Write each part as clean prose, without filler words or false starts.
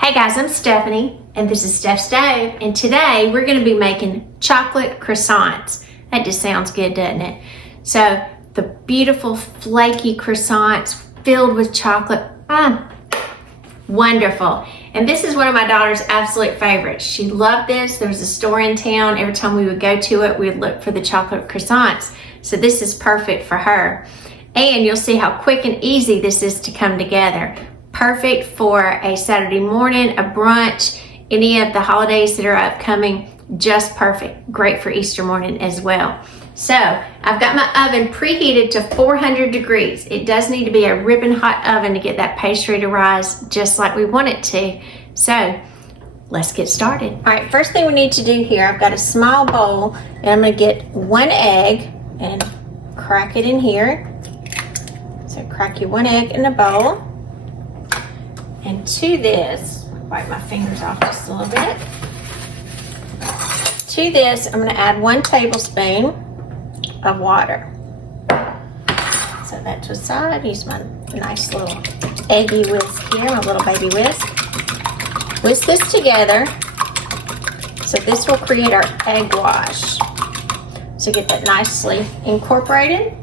Hey guys, I'm Stephanie and this is Steph Stove, and today we're going to be making chocolate croissants. That just sounds good, doesn't it? So the beautiful flaky croissants filled with chocolate, wonderful. And this is one of my daughter's absolute favorites. She loved this. There was a store in town. Every time we would go to it, we would look for the chocolate croissants. So this is perfect for her. And you'll see how quick and easy this is to come together. Perfect for a Saturday morning, a brunch, any of the holidays that are upcoming, just perfect. Great for Easter morning as well. So I've got my oven preheated to 400 degrees. It does need to be a ripping hot oven to get that pastry to rise just like we want it to. So let's get started. All right, first thing we need to do here, I've got a small bowl and I'm gonna get 1 egg and crack it in here. So crack your 1 egg in a bowl. And to this, wipe my fingers off just a little bit. To this, I'm gonna add 1 tablespoon of water. So that to the side, use my nice little eggy whisk here, my little baby whisk. Whisk this together. So this will create our egg wash. So get that nicely incorporated.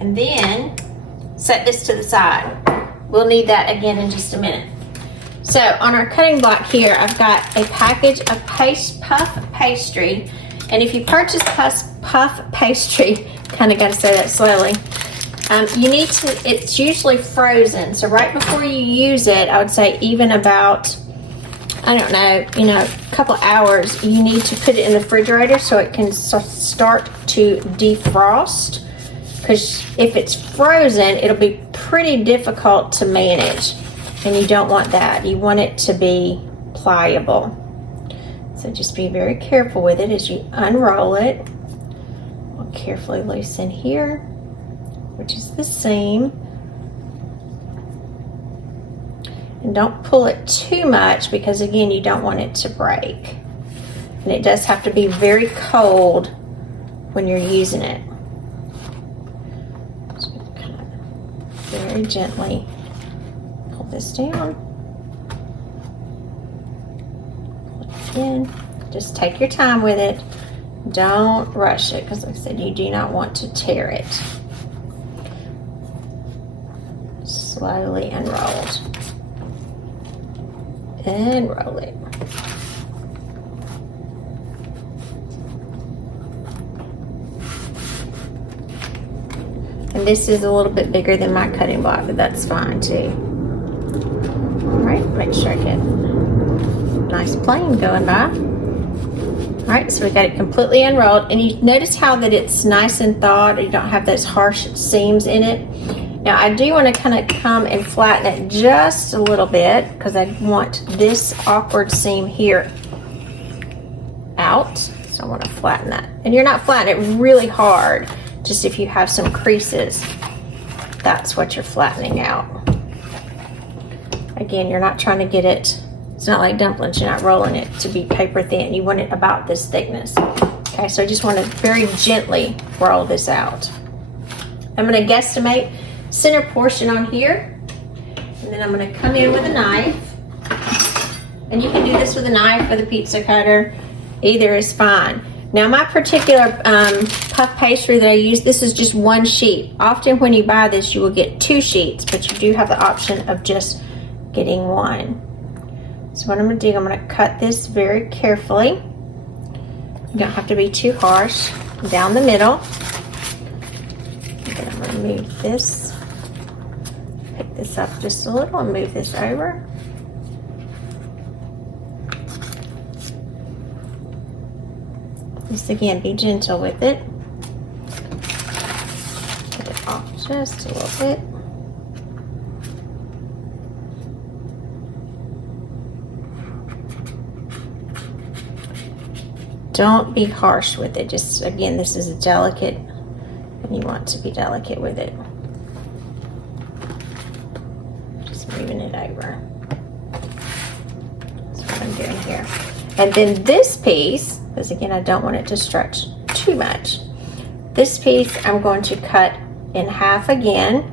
And then set this to the side. We'll need that again in just a minute. So on our cutting block here, I've got a package of puff pastry. And if you purchase puff pastry, kind of got to say that slowly, you need to, it's usually frozen. So right before you use it, I would say even about, I don't know, a couple hours, you need to put it in the refrigerator so it can start to defrost. Because if it's frozen, it'll be pretty difficult to manage, and you don't want that. You want it to be pliable. So just be very careful with it as you unroll it. We'll carefully loosen here, which is the seam. And don't pull it too much because, again, you don't want it to break. And it does have to be very cold when you're using it. Very gently pull this down. Pull it in. Just take your time with it. Don't rush it because, like I said, you do not want to tear it. Slowly unroll it. And roll it. And this is a little bit bigger than my cutting block, but that's fine too. All right, make sure I get a nice plane going by. All right, so we got it completely unrolled. And you notice how that it's nice and thawed. You don't have those harsh seams in it. Now I do want to kind of come and flatten it just a little bit because I want this awkward seam here out. So I want to flatten that. And you're not flattening it really hard. Just if you have some creases, that's what you're flattening out. Again, you're not trying to get it, it's not like dumplings, you're not rolling it to be paper thin. You want it about this thickness. Okay, so I just want to very gently roll this out. I'm going to guesstimate center portion on here, and then I'm going to come in with a knife. And you can do this with a knife or the pizza cutter, either is fine. Now my particular puff pastry that I use, this is just 1 sheet. Often when you buy this, you will get 2 sheets, but you do have the option of just getting 1. So what I'm gonna do, I'm gonna cut this very carefully. You don't have to be too harsh. Down the middle. And then I'm gonna move this, pick this up just a little and move this over. Just again, be gentle with it. Get it off just a little bit. Don't be harsh with it. Just again, this is a delicate, and you want to be delicate with it. Just moving it over. That's what I'm doing here. And then this piece, because again, I don't want it to stretch too much. This piece I'm going to cut in half again.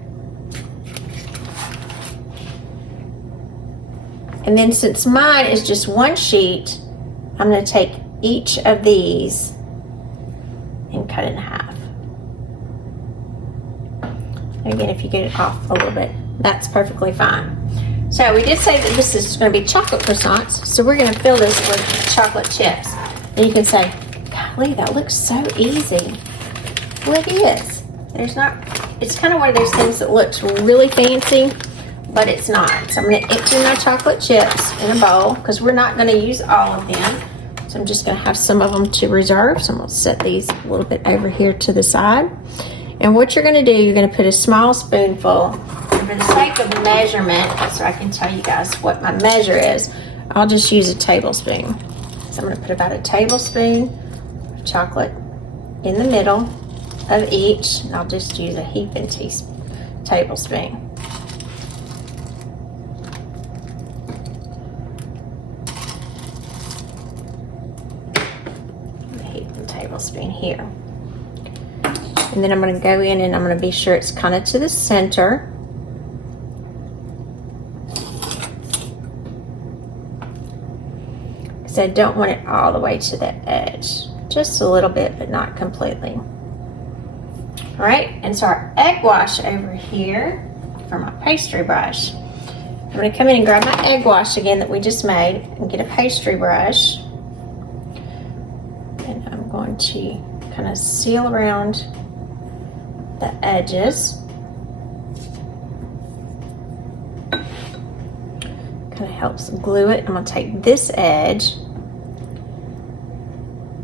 And then since mine is just one sheet, I'm going to take each of these and cut it in half. Again, if you get it off a little bit, that's perfectly fine. So we did say that this is going to be chocolate croissants, so we're going to fill this with chocolate chips. And you can say, golly, that looks so easy. Well, it is. It's kind of one of those things that looks really fancy, but it's not. So I'm going to empty my chocolate chips in a bowl because we're not going to use all of them. So I'm just going to have some of them to reserve. So I'm going to set these a little bit over here to the side. And what you're going to do, you're going to put a small spoonful. And for the sake of measurement, so I can tell you guys what my measure is, I'll just use a tablespoon. So I'm going to put about a tablespoon of chocolate in the middle of each. And I'll just use a heaping tablespoon. Tablespoon here. And then I'm going to go in and I'm going to be sure it's kind of to the center. Because I don't want it all the way to the edge. Just a little bit, but not completely. Alright, and so our egg wash over here for my pastry brush. I'm going to come in and grab my egg wash again that we just made and get a pastry brush. And I'm going to kind of seal around the edges. Kind of helps glue it. I'm going to take this edge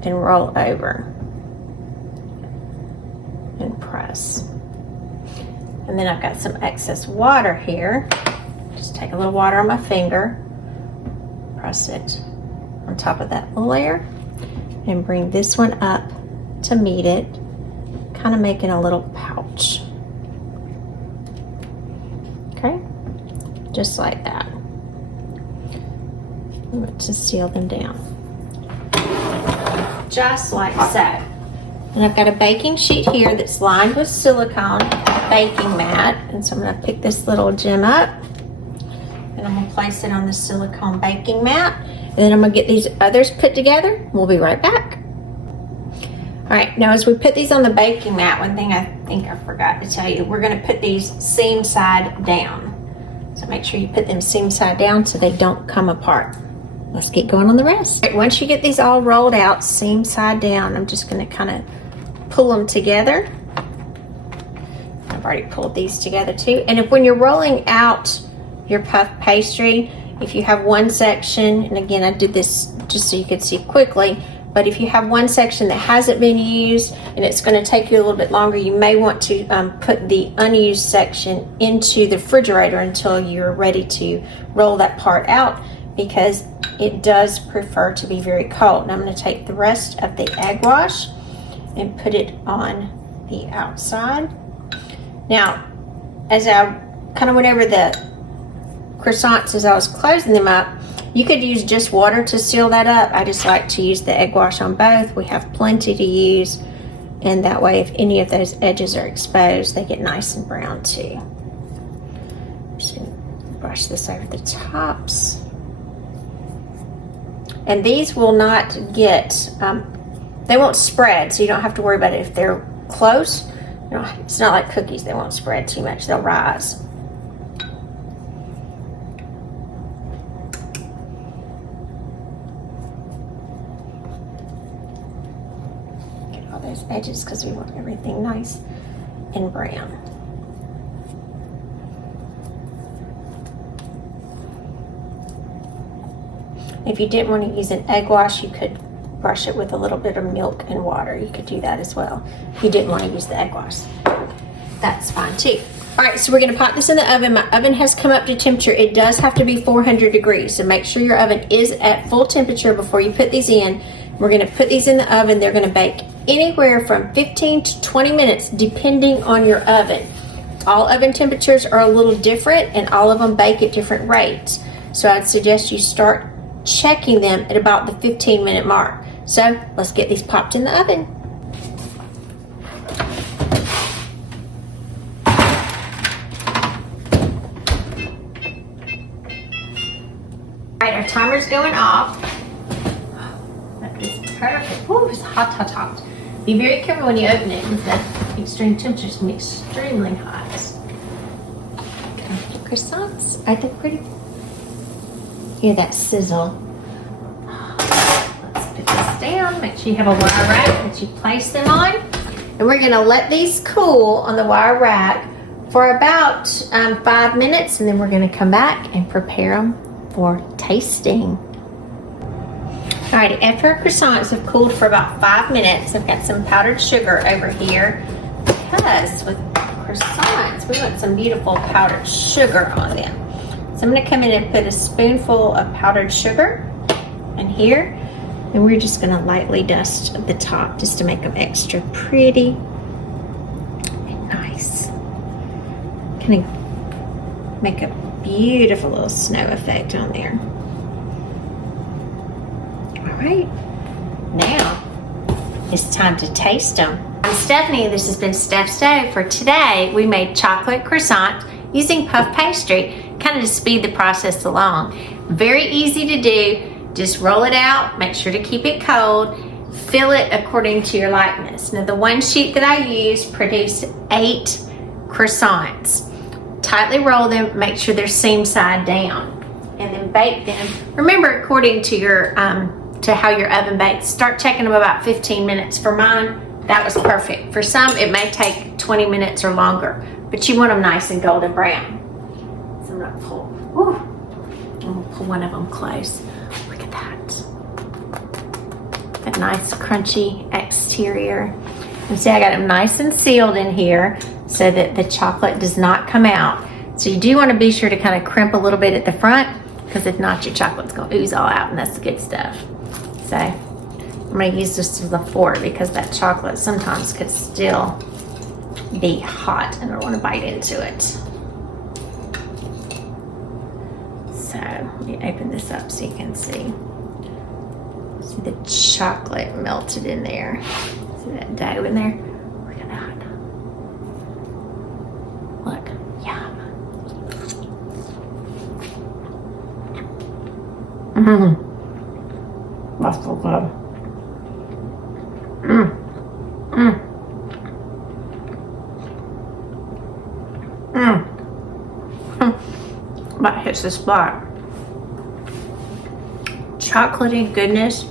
and roll over and press. And then I've got some excess water here. Just take a little water on my finger, press it on top of that layer, and bring this one up to meet it, kind of making a little pouch. Okay, just like that. I'm going to seal them down. Just like so. And I've got a baking sheet here that's lined with silicone baking mat. And so I'm going to pick this little gem up and I'm going to place it on the silicone baking mat. And then I'm going to get these others put together. We'll be right back. All right, now as we put these on the baking mat, one thing I think I forgot to tell you, we're going to put these seam side down. So make sure you put them seam side down so they don't come apart. Let's get going on the rest. Right, once you get these all rolled out, seam side down, I'm just going to kind of pull them together. I've already pulled these together too. And if when you're rolling out your puff pastry, if you have one section, and again I did this just so you could see quickly, but if you have one section that hasn't been used and it's going to take you a little bit longer, you may want to put the unused section into the refrigerator until you're ready to roll that part out, because it does prefer to be very cold. Now I'm going to take the rest of the egg wash and put it on the outside. Now, as I kind of went over the croissants as I was closing them up, you could use just water to seal that up. I just like to use the egg wash on both. We have plenty to use, and that way if any of those edges are exposed, they get nice and brown too. Just brush this over the tops. And these will not get, they won't spread, so you don't have to worry about it if they're close. You know, it's not like cookies, they won't spread too much, they'll rise. Get all those edges because we want everything nice and brown. If you didn't want to use an egg wash, you could brush it with a little bit of milk and water. You could do that as well. If you didn't want to use the egg wash, that's fine too. All right, so we're going to pop this in the oven. My oven has come up to temperature. It does have to be 400 degrees, so make sure your oven is at full temperature before you put these in. We're going to put these in the oven. They're going to bake anywhere from 15 to 20 minutes, depending on your oven. All oven temperatures are a little different, and all of them bake at different rates. So I'd suggest you start checking them at about the 15-minute mark. So let's get these popped in the oven. my timer's going off. That is perfect. Ooh, it's hot, hot, hot. Be very careful when you open it because the extreme temperature is going to be extremely hot. Okay, the croissants, aren't they pretty? Hear that sizzle. Let's put this down. Make sure you have a wire rack that you place them on. And we're going to let these cool on the wire rack for about 5 minutes, and then we're going to come back and prepare them for tasting. Alright, after our croissants have cooled for about 5 minutes, I've got some powdered sugar over here because with croissants, we want some beautiful powdered sugar on them. So I'm going to come in and put a spoonful of powdered sugar in here, and we're just going to lightly dust the top just to make them extra pretty and nice. Kind of make a beautiful little snow effect on there. Alright, now it's time to taste them. I'm Stephanie, this has been Steph Stove. For today, we made chocolate croissant using puff pastry, kind of to speed the process along. Very easy to do. Just roll it out, make sure to keep it cold, fill it according to your likeness. Now the one sheet that I used produced 8 croissants. Tightly roll them, make sure they're seam side down, and then bake them. Remember, according to your to how your oven bakes, start checking them about 15 minutes. For mine, that was perfect. For some, it may take 20 minutes or longer, but you want them nice and golden brown. So I'm gonna pull, I'm gonna pull one of them close. Look at that. That nice crunchy exterior. And see, I got them nice and sealed in here so that the chocolate does not come out. So you do want to be sure to kind of crimp a little bit at the front, because if not, your chocolate's gonna ooze all out, and that's the good stuff. So I'm gonna use this as a fork because that chocolate sometimes could still be hot and I don't want to bite into it. So let me open this up so you can see. See the chocolate melted in there. See that dough in there? Look at that. Look, yum. Mmm. That's so good. Mmm. Mmm. Mmm. That hits the spot. Chocolatey goodness.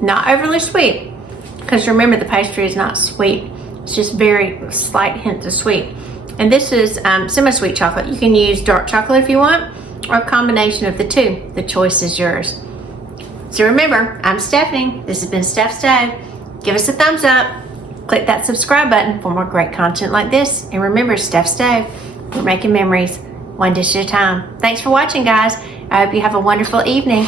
Not overly sweet, because remember the pastry is not sweet. It's just very slight hint of sweet. And this is semi-sweet chocolate. You can use dark chocolate if you want, or a combination of the two. The choice is yours. So remember, I'm Stephanie. This has been Steph Stove. Give us a thumbs up. Click that subscribe button for more great content like this. And remember, Steph Stove, we're making memories one dish at a time. Thanks for watching, guys. I hope you have a wonderful evening.